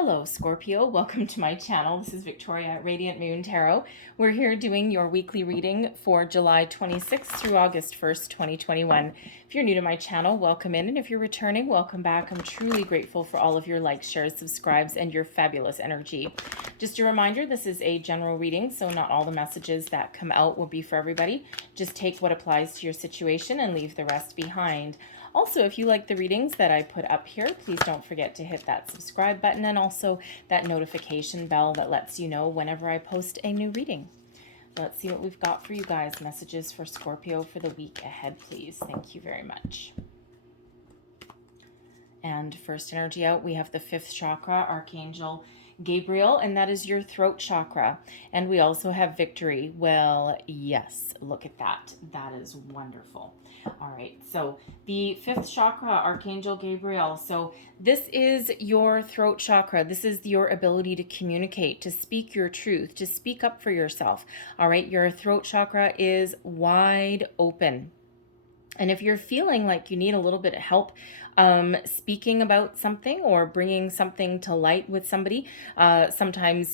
Hello, Scorpio. Welcome to my channel. This is Victoria at Radiant Moon Tarot. We're here doing your weekly reading for July 26th through August 1st, 2021. If you're new to my channel, welcome in. And if you're returning, welcome back. I'm truly grateful for all of your likes, shares, subscribes, and your fabulous energy. Just a reminder, this is a general reading, so not all the messages that come out will be for everybody. Just take what applies to your situation and leave the rest behind. Also, if you like the readings that I put up here, please don't forget to hit that subscribe button and also that notification bell that lets you know whenever I post a new reading. Let's see what we've got for you guys. Messages for Scorpio for the week ahead, please. Thank you very much. And first energy out, we have the fifth chakra, Archangel Gabriel, and that is your throat chakra. And we also have victory. Well, yes, look at that. That is wonderful. All right, so the fifth chakra, Archangel Gabriel. So this is your throat chakra. This is your ability to communicate, to speak your truth, to speak up for yourself. All right, your throat chakra is wide open. And if you're feeling like you need a little bit of help speaking about something or bringing something to light with somebody, sometimes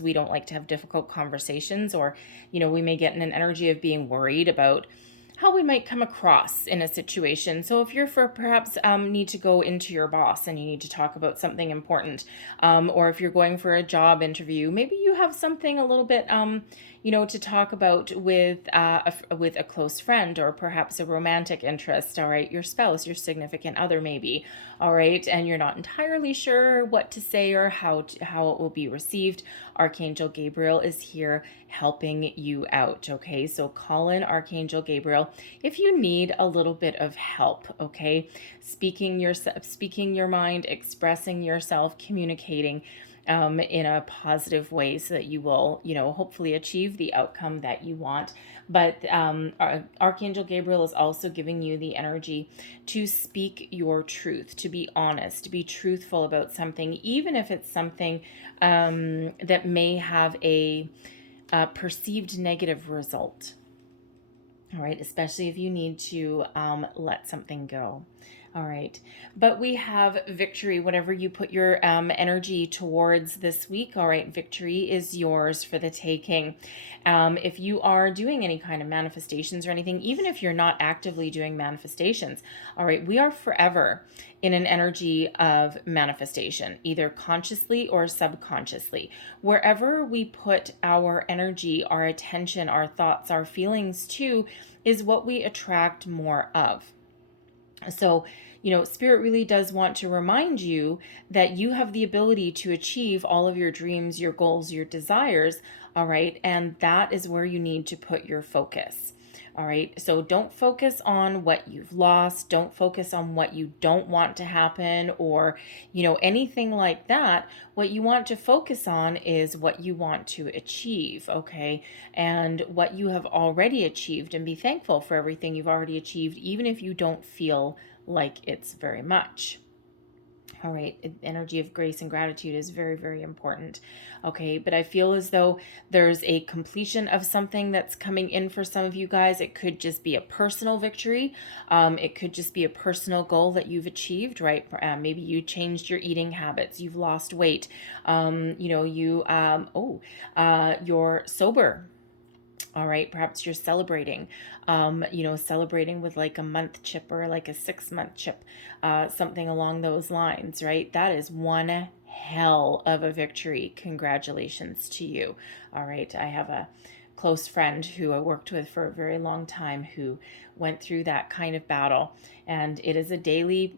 we don't like to have difficult conversations, or, we may get in an energy of being worried about how we might come across in a situation. So if you're perhaps need to go into your boss and you need to talk about something important, or if you're going for a job interview, maybe you have something a little bit, to talk about with a close friend, or perhaps a romantic interest, all right, your spouse, your significant other maybe, all right, and you're not entirely sure what to say or how it will be received. Archangel Gabriel is here helping you out, okay? So call in Archangel Gabriel if you need a little bit of help, okay? Speaking your mind, expressing yourself, communicating in a positive way so that you will, hopefully achieve the outcome that you want. But Archangel Gabriel is also giving you the energy to speak your truth, to be honest, to be truthful about something, even if it's something that may have a perceived negative result. All right, especially if you need to let something go. All right, but we have victory, whatever you put your energy towards this week. All right, victory is yours for the taking. If you are doing any kind of manifestations or anything, even if you're not actively doing manifestations, all right, we are forever in an energy of manifestation, either consciously or subconsciously. Wherever we put our energy, our attention, our thoughts, our feelings to is what we attract more of. So, Spirit really does want to remind you that you have the ability to achieve all of your dreams, your goals, your desires, all right? And that is where you need to put your focus. All right, so don't focus on what you've lost. Don't focus on what you don't want to happen, or, anything like that. What you want to focus on is what you want to achieve, okay? And what you have already achieved, and be thankful for everything you've already achieved, even if you don't feel like it's very much. All right, energy of grace and gratitude is very, very important. Okay, but I feel as though there's a completion of something that's coming in for some of you guys. It could just be a personal victory. It could just be a personal goal that you've achieved, right? Maybe you changed your eating habits. You've lost weight. You're sober. All right, perhaps you're celebrating, celebrating with like a month chip or like a 6-month chip, something along those lines, right? That is one hell of a victory. Congratulations to you. All right, I have a close friend who I worked with for a very long time who went through that kind of battle, and it is a daily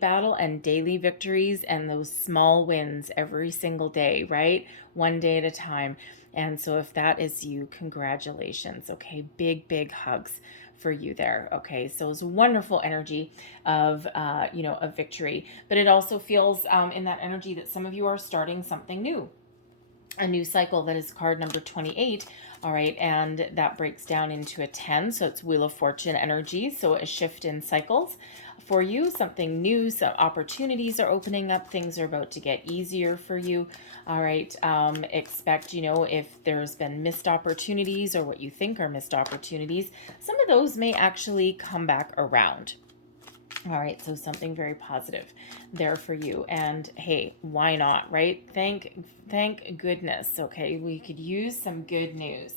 battle and daily victories and those small wins every single day, right? One day at a time. And so if that is you, congratulations. Okay, big hugs for you there. Okay, so it's wonderful energy of of victory, but it also feels in that energy that some of you are starting something new, a new cycle. That is card number 28. All right, and that breaks down into a 10, so it's Wheel of Fortune energy, so a shift in cycles for you, something new, some opportunities are opening up, things are about to get easier for you. All right, expect, if there's been missed opportunities or what you think are missed opportunities, some of those may actually come back around. All right, so something very positive there for you. And hey, why not, right? Thank goodness. Okay, we could use some good news.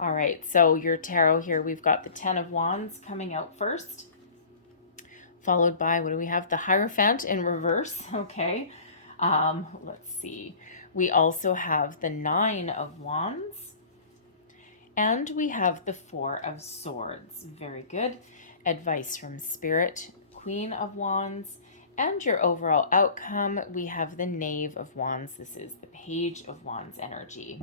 All right, so your tarot here, we've got the 10 of Wands coming out first, followed by, what do we have? The Hierophant in reverse. Okay, let's see. We also have the 9 of Wands, and we have the 4 of Swords. Very good. Advice from Spirit, Queen of Wands, and your overall outcome, we have the Knave of Wands. This is the Page of Wands energy.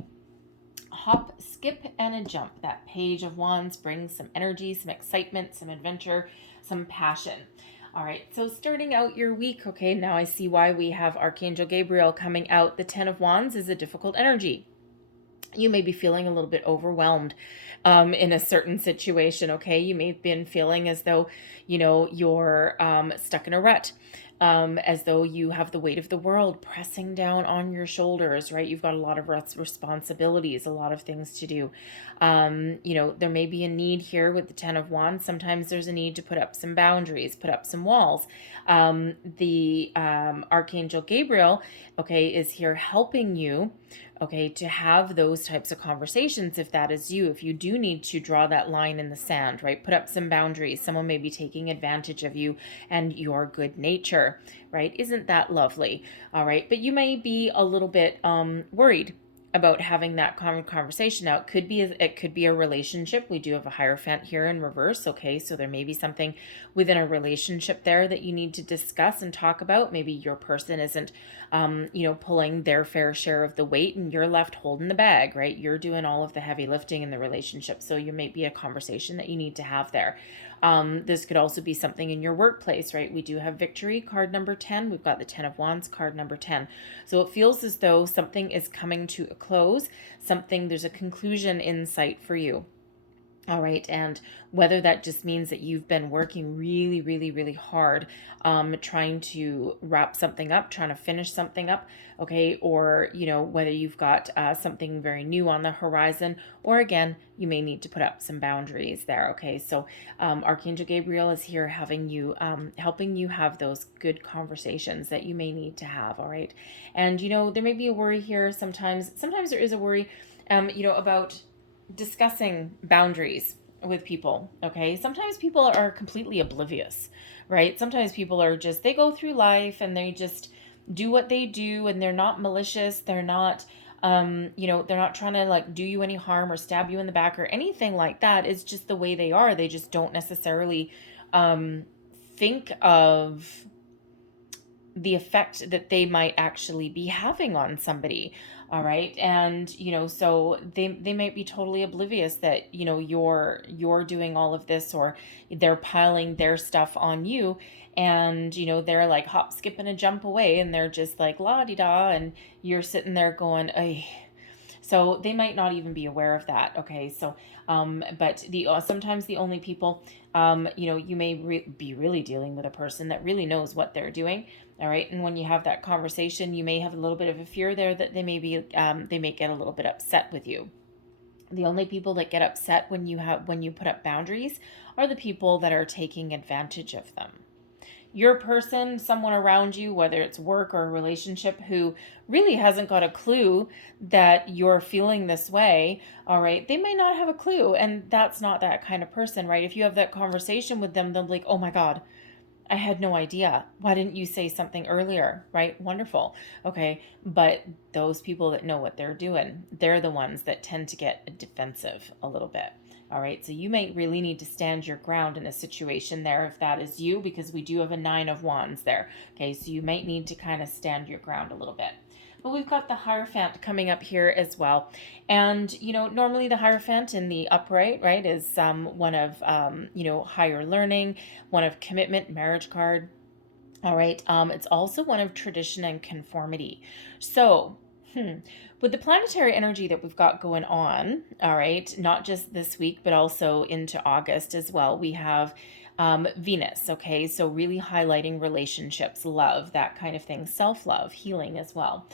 Hop, skip, and a jump. That Page of Wands brings some energy, some excitement, some adventure, some passion. All right, so starting out your week, okay, now I see why we have Archangel Gabriel coming out. The 10 of Wands is a difficult energy. You may be feeling a little bit overwhelmed in a certain situation, okay? You may have been feeling as though, you're stuck in a rut, as though you have the weight of the world pressing down on your shoulders, right? You've got a lot of responsibilities, a lot of things to do. There may be a need here with the 10 of Wands. Sometimes there's a need to put up some boundaries, put up some walls. The Archangel Gabriel, okay, is here helping you, okay, to have those types of conversations if that is you. If you do need to draw that line in the sand, right, put up some boundaries. Someone may be taking advantage of you and your good nature, right? Isn't that lovely? All right, but you may be a little bit worried about having that conversation. Now, it could be a relationship. We do have a Hierophant here in reverse, okay? So there may be something within a relationship there that you need to discuss and talk about. Maybe your person isn't, pulling their fair share of the weight and you're left holding the bag, right? You're doing all of the heavy lifting in the relationship. So you may be a conversation that you need to have there. This could also be something in your workplace, right? We do have Victory, card number 10. We've got the 10 of Wands, card number 10. So it feels as though something is coming to a close, there's a conclusion in sight for you. All right, and whether that just means that you've been working really, really, really hard, trying to wrap something up, trying to finish something up, okay, or, whether you've got something very new on the horizon, or again, you may need to put up some boundaries there, okay? So Archangel Gabriel is here having you, helping you have those good conversations that you may need to have, all right? And, there may be a worry here sometimes there is a worry, about discussing boundaries with people, okay? Sometimes people are completely oblivious, right? Sometimes people are just, they go through life and they just do what they do and they're not malicious. They're not, they're not trying to like do you any harm or stab you in the back or anything like that. It's just the way they are. They just don't necessarily think of the effect that they might actually be having on somebody. All right. And, so they might be totally oblivious that, you're doing all of this, or they're piling their stuff on you. And, they're like hop, skip, and a jump away. And they're just like la-di-da. And you're sitting there going, ay. So they might not even be aware of that. Okay. So, but sometimes the only people, you may be really dealing with a person that really knows what they're doing. All right. And when you have that conversation, you may have a little bit of a fear there that they may get a little bit upset with you. The only people that get upset when you put up boundaries are the people that are taking advantage of them. Your person, someone around you, whether it's work or a relationship, who really hasn't got a clue that you're feeling this way, all right, they may not have a clue. And that's not that kind of person, right? If you have that conversation with them, they'll be like, oh my God, I had no idea. Why didn't you say something earlier? Right? Wonderful. Okay. But those people that know what they're doing, they're the ones that tend to get defensive a little bit. All right. So you might really need to stand your ground in a situation there if that is you, because we do have a 9 of Wands there. Okay. So you might need to kind of stand your ground a little bit. But we've got the Hierophant coming up here as well. And, normally the Hierophant in the upright, right, is one of, higher learning, one of commitment, marriage card. All right. It's also one of tradition and conformity. So, with the planetary energy that we've got going on, all right, not just this week, but also into August as well, we have Venus, okay? So really highlighting relationships, love, that kind of thing, self-love, healing as well.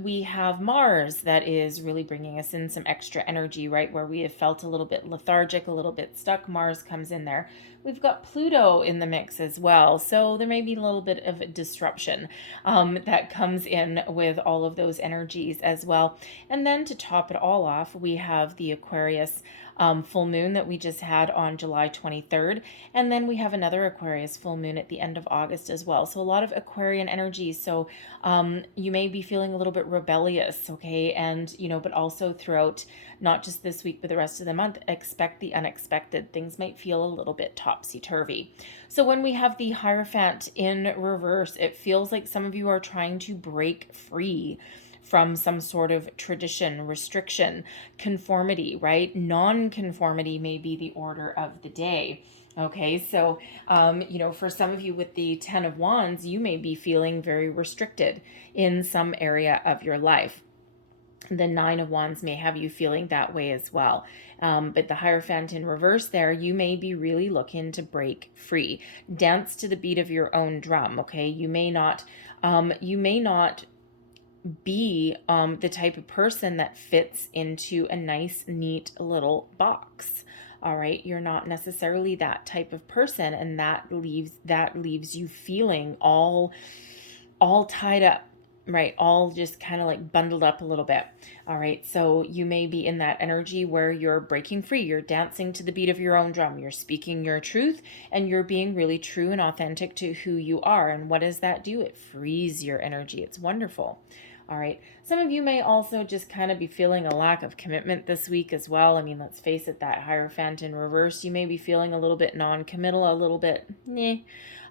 We have Mars that is really bringing us in some extra energy, right? Where we have felt a little bit lethargic, a little bit stuck. Mars comes in there. We've got Pluto in the mix as well. So there may be a little bit of a disruption that comes in with all of those energies as well. And then to top it all off, we have the Aquarius full moon that we just had on July 23rd. And then we have another Aquarius full moon at the end of August as well. So a lot of Aquarian energy. So you may be feeling a little bit rebellious, okay? And, but also throughout not just this week, but the rest of the month, expect the unexpected. Things might feel a little bit topsy-turvy. So when we have the Hierophant in reverse, it feels like some of you are trying to break free from some sort of tradition, restriction, conformity, right? Non-conformity may be the order of the day. Okay, so, for some of you with the Ten of Wands, you may be feeling very restricted in some area of your life. The Nine of Wands may have you feeling that way as well. But the Hierophant in reverse there, you may be really looking to break free. Dance to the beat of your own drum, okay? You may not be the type of person that fits into a nice, neat little box. All right, you're not necessarily that type of person, and that leaves you feeling all tied up, right? All just kind of like bundled up a little bit. All right, so you may be in that energy where you're breaking free, you're dancing to the beat of your own drum, you're speaking your truth, and you're being really true and authentic to who you are. And what does that do? It frees your energy. It's wonderful. All right. Some of you may also just kind of be feeling a lack of commitment this week as well. I mean, let's face it, that Hierophant in reverse, you may be feeling a little bit non-committal, a little bit, and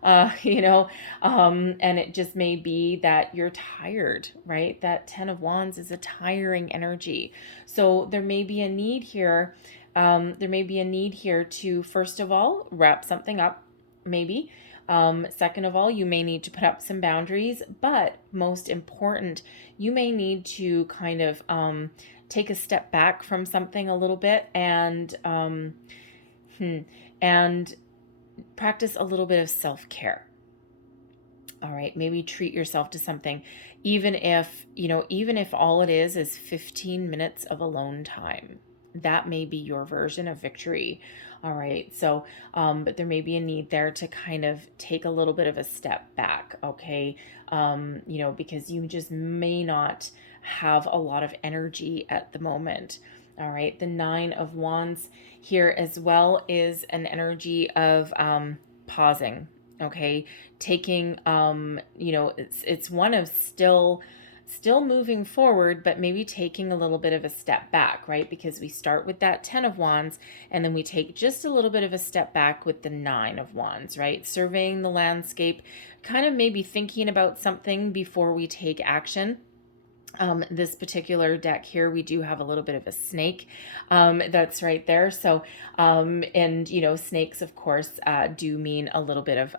it just may be that you're tired, right? That Ten of Wands is a tiring energy. So there may be a need here. To, first of all, wrap something up, maybe. Second of all, you may need to put up some boundaries, but most important, you may need to kind of take a step back from something a little bit and practice a little bit of self-care. All right, maybe treat yourself to something, even if all it is 15 minutes of alone time. That may be your version of victory. All right. So, but there may be a need there to kind of take a little bit of a step back. Okay. Because you just may not have a lot of energy at the moment. All right. The Nine of Wands here as well is an energy of pausing. Okay. Taking, it's one of still moving forward, but maybe taking a little bit of a step back, right? Because we start with that Ten of Wands, and then we take just a little bit of a step back with the Nine of Wands, right? Surveying the landscape, kind of maybe thinking about something before we take action. This particular deck here, we do have a little bit of a snake that's right there. So, snakes, of course, do mean a little bit of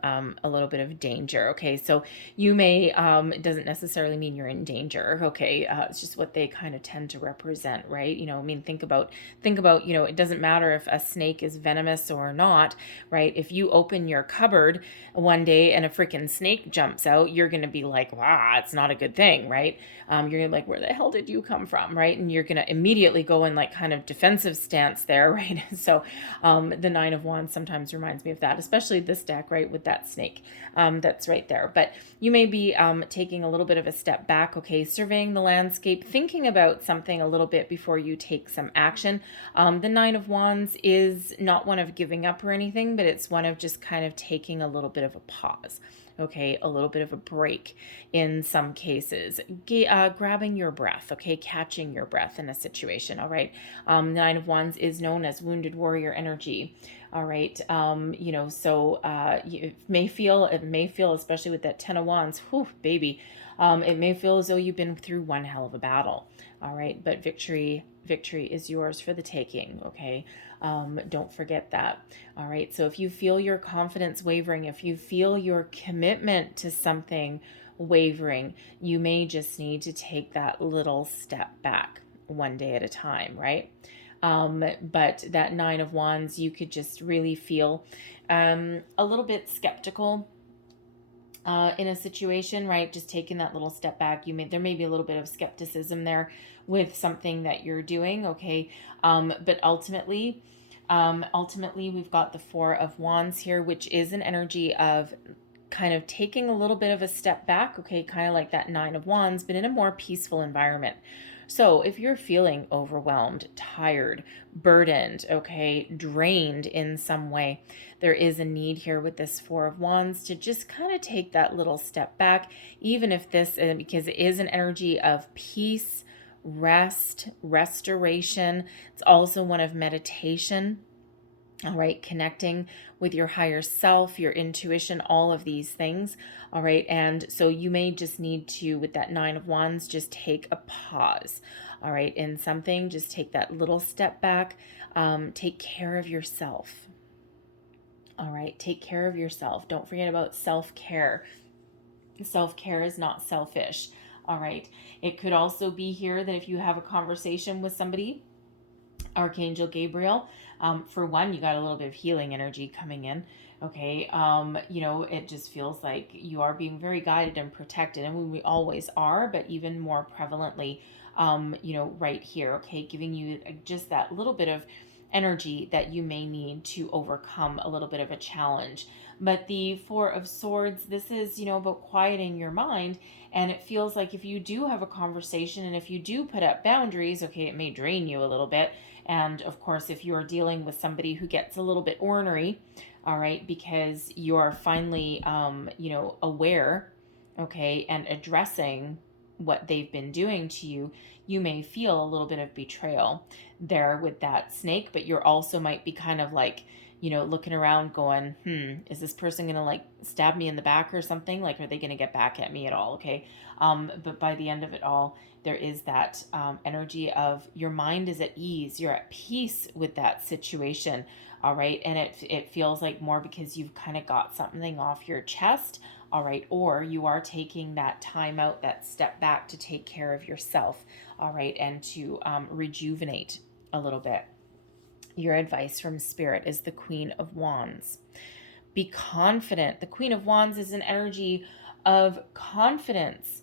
danger. Okay, so you may it doesn't necessarily mean you're in danger. Okay, it's just what they kind of tend to represent, right? I mean, think about it doesn't matter if a snake is venomous or not, right? If you open your cupboard one day and a freaking snake jumps out, you're gonna be like, wow, it's not a good thing, right? You're like, where the hell did you come from, right? And you're gonna immediately go in like kind of defensive stance there, right? So the Nine of Wands sometimes reminds me of that, especially this deck, right, with that snake that's right there. But you may be taking a little bit of a step back, okay, surveying the landscape, thinking about something a little bit before you take some action. The Nine of Wands is not one of giving up or anything, but it's one of just kind of taking a little bit of a pause. Okay, a little bit of a break in some cases, grabbing your breath, okay, catching your breath in a situation. All right, Nine of Wands is known as wounded warrior energy. All right, it may feel, especially with that Ten of Wands, whew, baby, it may feel as though you've been through one hell of a battle. All right, but victory is yours for the taking. Okay. Don't forget that. All right. So if you feel your confidence wavering, if you feel your commitment to something wavering, you may just need to take that little step back one day at a time, right? But that Nine of Wands, you could just really feel a little bit skeptical in a situation, right? Just taking that little step back. There may be a little bit of skepticism there with something that you're doing, okay? But ultimately, we've got the Four of Wands here, which is an energy of kind of taking a little bit of a step back, okay? Kind of like that Nine of Wands, but in a more peaceful environment. So if you're feeling overwhelmed, tired, burdened, okay, drained in some way, there is a need here with this Four of Wands to just kind of take that little step back, even if this, because it is an energy of peace, rest, restoration. It's also one of meditation. All right, connecting with your higher self, your intuition, all of these things. All right, and so you may just need to, with that Nine of Wands, just take a pause. All right, in something, just take that little step back. Take care of yourself. All right, take care of yourself. Don't forget about self-care. Self-care is not selfish. All right, it could also be here that if you have a conversation with somebody, Archangel Gabriel, for one, you got a little bit of healing energy coming in. Okay. It just feels like you are being very guided and protected. And we always are, but even more prevalently, right here. Okay. Giving you just that little bit of energy that you may need to overcome a little bit of a challenge. But the Four of Swords, this is, about quieting your mind. And it feels like if you do have a conversation and if you do put up boundaries, okay, it may drain you a little bit. And of course, if you're dealing with somebody who gets a little bit ornery, all right, because you're finally, aware, okay, and addressing what they've been doing to you, you may feel a little bit of betrayal there with that snake, but you're also might be kind of like, looking around going, is this person going to like stab me in the back or something? Like, are they going to get back at me at all? Okay. But by the end of it all, there is that energy of your mind is at ease. You're at peace with that situation. All right. And it feels like more because you've kind of got something off your chest. All right. Or you are taking that time out, that step back to take care of yourself. All right. And to rejuvenate a little bit. Your advice from Spirit is the Queen of Wands. Be confident. The Queen of Wands is an energy of confidence,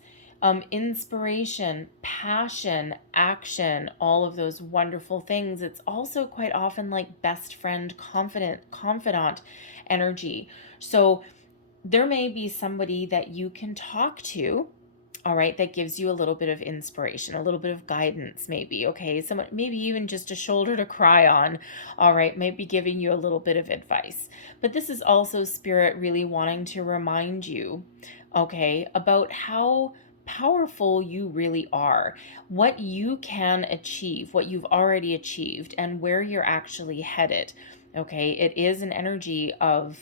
inspiration, passion, action, all of those wonderful things. It's also quite often like best friend, confidant energy. So there may be somebody that you can talk to, all right, that gives you a little bit of inspiration, a little bit of guidance, maybe, okay? Someone, maybe even just a shoulder to cry on, all right, maybe giving you a little bit of advice. But this is also Spirit really wanting to remind you, okay, about how powerful you really are, what you can achieve, what you've already achieved, and where you're actually headed. Okay, it is an energy of,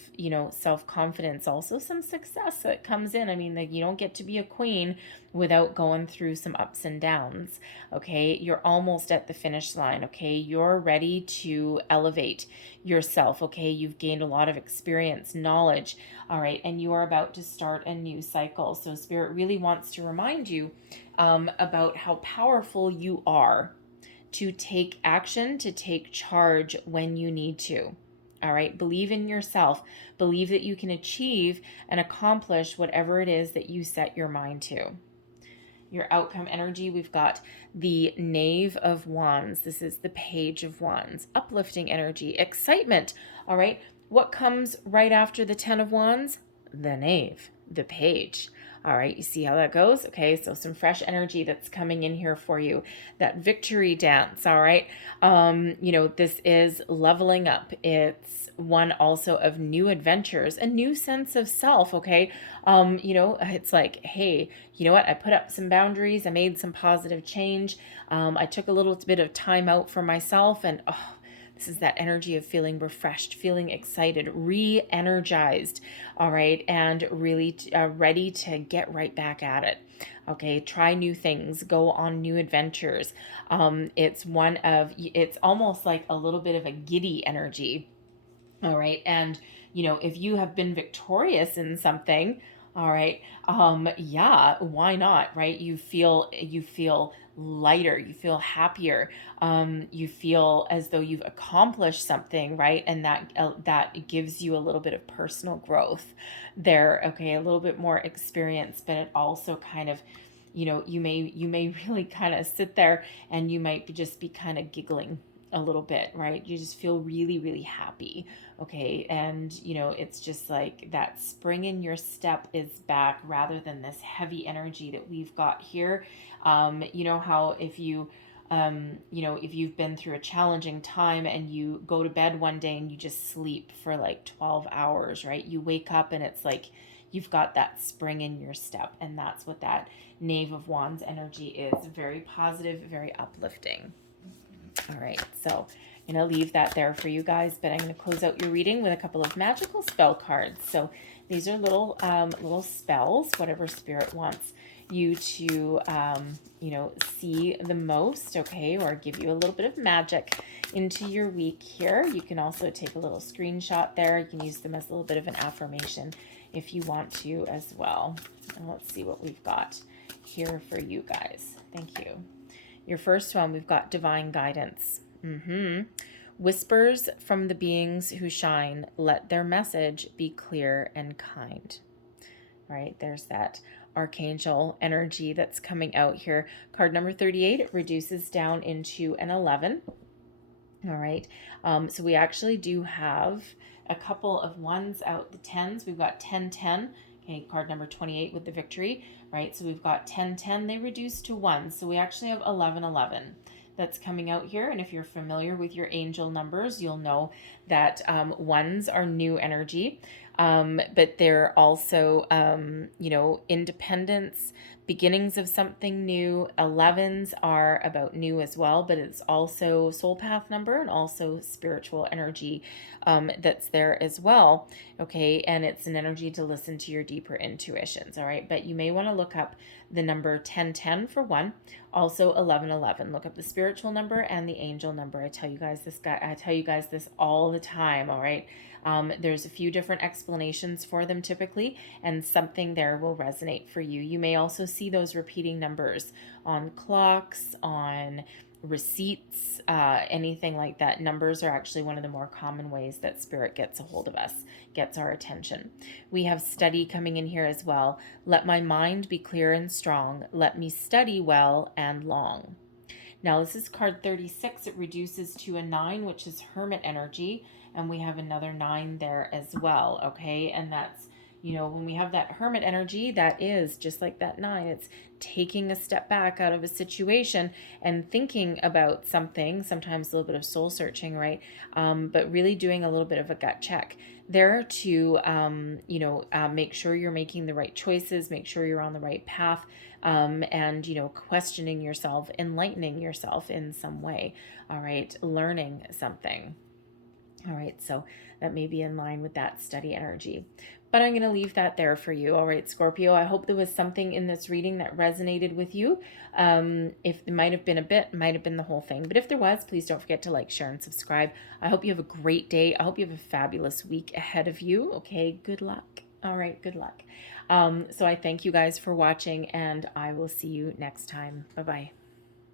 self-confidence, also some success that comes in. I mean, you don't get to be a queen without going through some ups and downs. Okay, you're almost at the finish line. Okay, you're ready to elevate yourself. Okay, you've gained a lot of experience, knowledge. All right, and you are about to start a new cycle. So Spirit really wants to remind you about how powerful you are, to take action, to take charge when you need to. All right, believe in yourself. Believe that you can achieve and accomplish whatever it is that you set your mind to. Your outcome energy, we've got the Knave of Wands. This is the Page of Wands. Uplifting energy, excitement. All right, what comes right after the Ten of Wands? The Knave, the Page. All right, you see how that goes? Okay, so some fresh energy that's coming in here for you. That victory dance, all right? This is leveling up. It's one also of new adventures, a new sense of self, okay? It's like, hey, you know what? I put up some boundaries. I made some positive change. I took a little bit of time out for myself, and this is that energy of feeling refreshed, feeling excited, re-energized, all right, and really ready to get right back at it. Okay, try new things, go on new adventures. It's almost like a little bit of a giddy energy, all right, and if you have been victorious in something, All right. Yeah, why not, right? You feel lighter, you feel happier. You feel as though you've accomplished something, right? And that gives you a little bit of personal growth there, okay? A little bit more experience, but it also kind of, you may really kind of sit there and you might just be kind of giggling a little bit, right? You just feel really, really happy. Okay. And, it's just like that spring in your step is back rather than this heavy energy that we've got here. You know how if you've been through a challenging time and you go to bed one day and you just sleep for like 12 hours, right? You wake up and it's like you've got that spring in your step. And that's what that Knave of Wands energy is. Very positive, very uplifting. All right, so I'm going to leave that there for you guys, but I'm going to close out your reading with a couple of magical spell cards. So these are little spells, whatever spirit wants you to, see the most, okay, or give you a little bit of magic into your week here. You can also take a little screenshot there. You can use them as a little bit of an affirmation if you want to as well. And let's see what we've got here for you guys. Thank you. Your first one, we've got divine guidance. Whispers from the beings who shine, let their message be clear and kind. All right, there's that Archangel energy that's coming out here. Card number 38, it reduces down into an 11. All right, so we actually do have a couple of ones out, the 10s. We've got 10-10. Okay, card number 28 with the victory, right? So we've got 10-10, they reduce to 1. So we actually have 11-11 that's coming out here. And if you're familiar with your angel numbers, you'll know that ones are new energy, but they're also, independence, beginnings of something new. 11s are about new as well, but it's also soul path number and also spiritual energy that's there as well. Okay, and it's an energy to listen to your deeper intuitions. All right, but you may want to look up the number 1010 for one, also 1111. Look up the spiritual number and the angel number. I tell you guys this all the time. All right. There's a few different explanations for them typically, and something there will resonate for you. You may also see those repeating numbers on clocks, on receipts, anything like that. Numbers are actually one of the more common ways that spirit gets a hold of us, gets our attention. We have study coming in here as well. Let my mind be clear and strong. Let me study well and long. Now this is card 36. It reduces to a 9, which is hermit energy. And we have another 9 there as well. Okay. And that's, when we have that hermit energy, that is just like that 9. It's taking a step back out of a situation and thinking about something, sometimes a little bit of soul searching, right? But really doing a little bit of a gut check there to, make sure you're making the right choices, make sure you're on the right path, and, questioning yourself, enlightening yourself in some way. All right. Learning something. All right, so that may be in line with that study energy. But I'm going to leave that there for you. All right, Scorpio, I hope there was something in this reading that resonated with you. If it might have been a bit, might have been the whole thing. But if there was, please don't forget to like, share, and subscribe. I hope you have a great day. I hope you have a fabulous week ahead of you. Okay, good luck. All right, good luck. So I thank you guys for watching, and I will see you next time. Bye-bye.